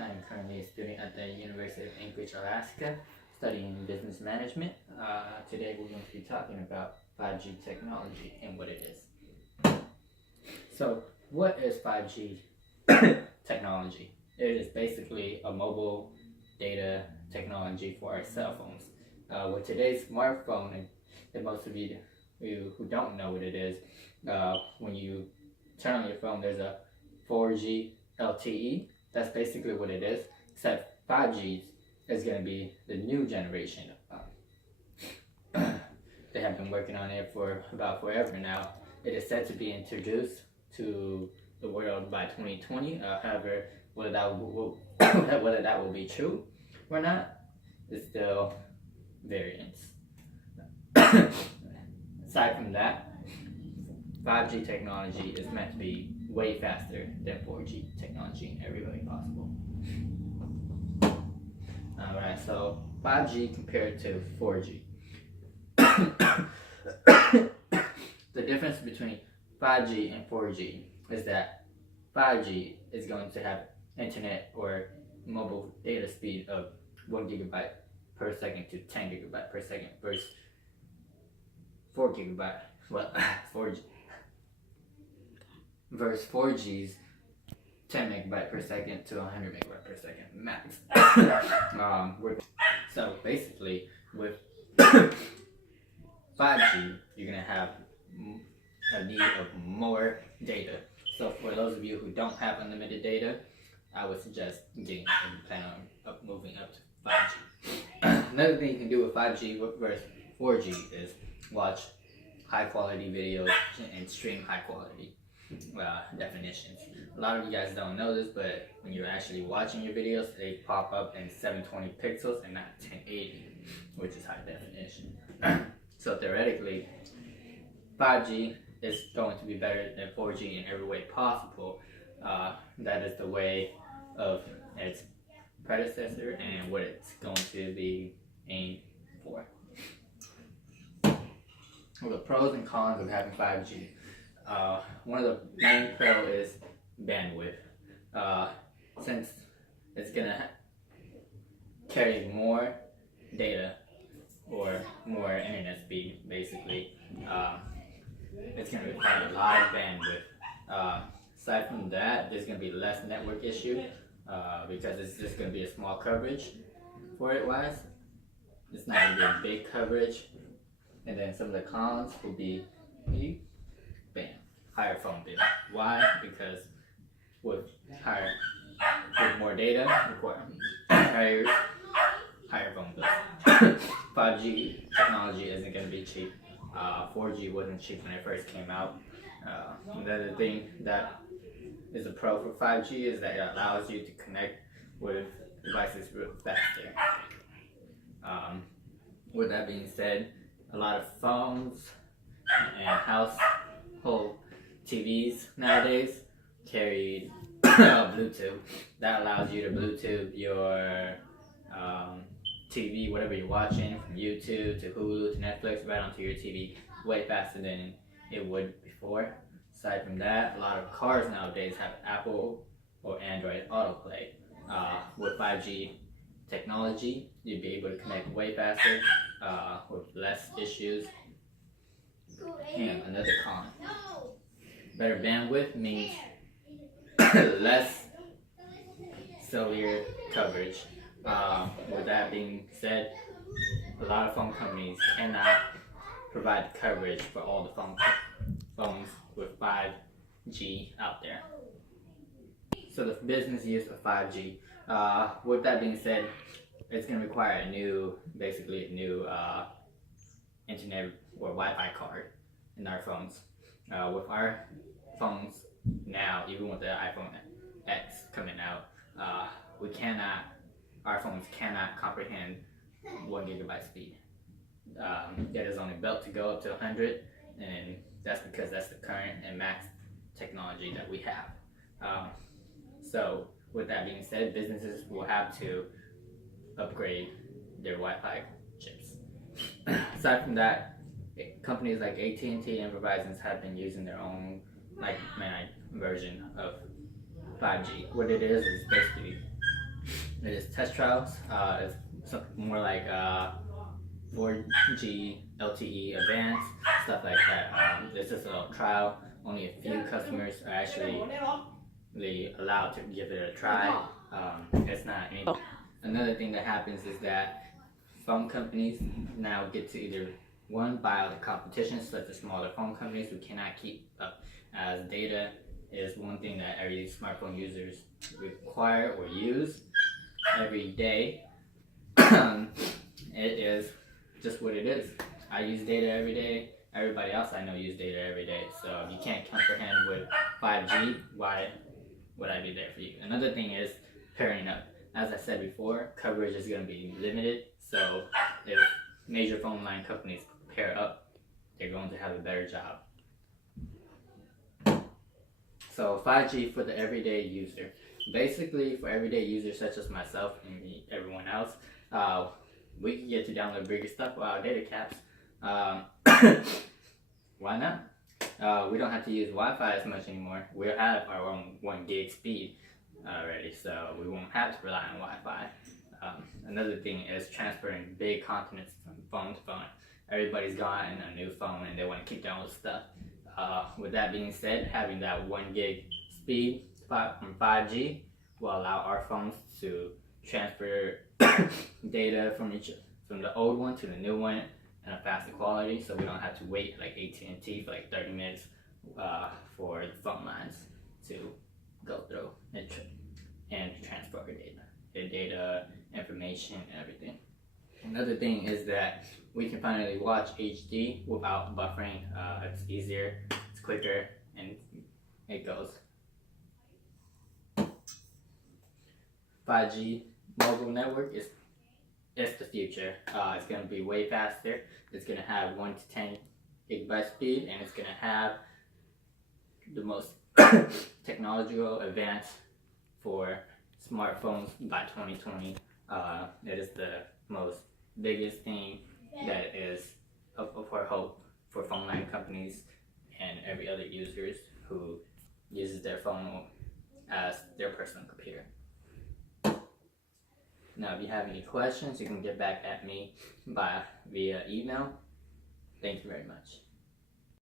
I'm currently a student at the University of Anchorage, Alaska, studying business management. Today we're going to be talking about 5G technology and what it is. So, what is 5G technology? It is basically a mobile data technology for our cell phones. With today's smartphone, and most of you who don't know what it is, when you turn on your phone, there's a 4G LTE. That's basically what it is, except 5G is going to be the new generation of phone. They have been working on it for about forever now. It is set to be introduced to the world by 2020. However, whether that will be true or not is still variance. Aside from that, 5G technology is meant to be way faster than 4G technology in every way possible. Alright, so 5G compared to 4G. The difference between 5G and 4G is that 5G is going to have internet or mobile data speed of 1 gigabyte per second to 10 gigabyte per second versus 4 gigabyte, 4G versus 4G's 10 megabyte per second to 100 megabyte per second max. So basically, with 5G, you're gonna have a need of more data. So for those of you who don't have unlimited data, I would suggest getting a plan on moving up to 5G. Another thing you can do with 5G versus 4G is watch high quality videos and stream high quality definitions. A lot of you guys don't know this, but when you're actually watching your videos, they pop up in 720 pixels and not 1080, which is high definition. So theoretically, 5G is going to be better than 4G in every way possible. That is the way of its predecessor and what it's going to be aimed for. Well, the pros and cons of having 5G. One of the main pros is bandwidth. Since it's gonna carry more data or more internet speed, basically, it's gonna require a lot of bandwidth. Aside from that, there's gonna be less network issue because it's just gonna be a small coverage for it wise. It's not gonna be a big coverage. And then some of the cons will be higher phone bill. Why? Because with more data, require higher phone bill. 5G technology isn't going to be cheap. 4G wasn't cheap when it first came out. Another thing that is a pro for 5G is that it allows you to connect with devices real faster. With that being said, a lot of phones and household TVs nowadays carry Bluetooth. That allows you to Bluetooth your TV, whatever you're watching, from YouTube to Hulu to Netflix, right onto your TV way faster than it would before. Aside from that, a lot of cars nowadays have Apple or Android autoplay. With 5G technology, you'd be able to connect way faster with less issues. And another con. Better bandwidth means less cellular coverage. With that being said, a lot of phone companies cannot provide coverage for all the phones with 5G out there. So the business use of 5G. With that being said, it's going to require basically a new internet or Wi-Fi card in our phones. With our phones now, even with the iPhone X coming out, our phones cannot comprehend 1 gigabyte speed. That is only built to go up to 100, and that's because that's the current and max technology that we have. So with that being said, businesses will have to upgrade their Wi-Fi chips. Aside from that, companies like AT&T and Verizon have been using their own version of 5G. What it is basically It is test trials. It's something more like 4G, LTE Advanced, stuff like that. This is a trial. Only a few customers are actually allowed to give it a try. It's not anything. Another thing that happens is that phone companies now get to either one, buy out the competition, such as smaller phone companies who cannot keep up, as data is one thing that every smartphone users require or use every day. It is just what it is. I use data every day. Everybody else I know use data every day. So if you can't comprehend with 5G, why would I be there for you? Another thing is pairing up. As I said before, coverage is going to be limited. So if major phone line companies pair up, they're going to have a better job. So 5G for the everyday user. Basically, for everyday users such as myself and everyone else, we can get to download bigger stuff with our data caps. Why not? We don't have to use Wi-Fi as much anymore. We'll have our own 1 gig speed already, so we won't have to rely on Wi-Fi. Another thing is transferring big continents from phone to phone. Everybody's gotten a new phone and they want to keep their own stuff. With that being said, having that 1 gig speed from 5G will allow our phones to transfer data from the old one to the new one in a faster quality, so we don't have to wait like AT&T for like 30 minutes for the phone lines to go through and transfer our data, information, and everything. Another thing is that we can finally watch HD without buffering. It's easier, it's quicker, and it goes. 5G mobile network is the future. It's going to be way faster. It's going to have 1 to 10 gigabyte speed, and it's going to have the most technological advance for smartphones by 2020. It is the most biggest thing that is for hope for phone line companies and every other users who uses their phone as their personal computer. Now, if you have any questions, you can get back at me via email. Thank you very much.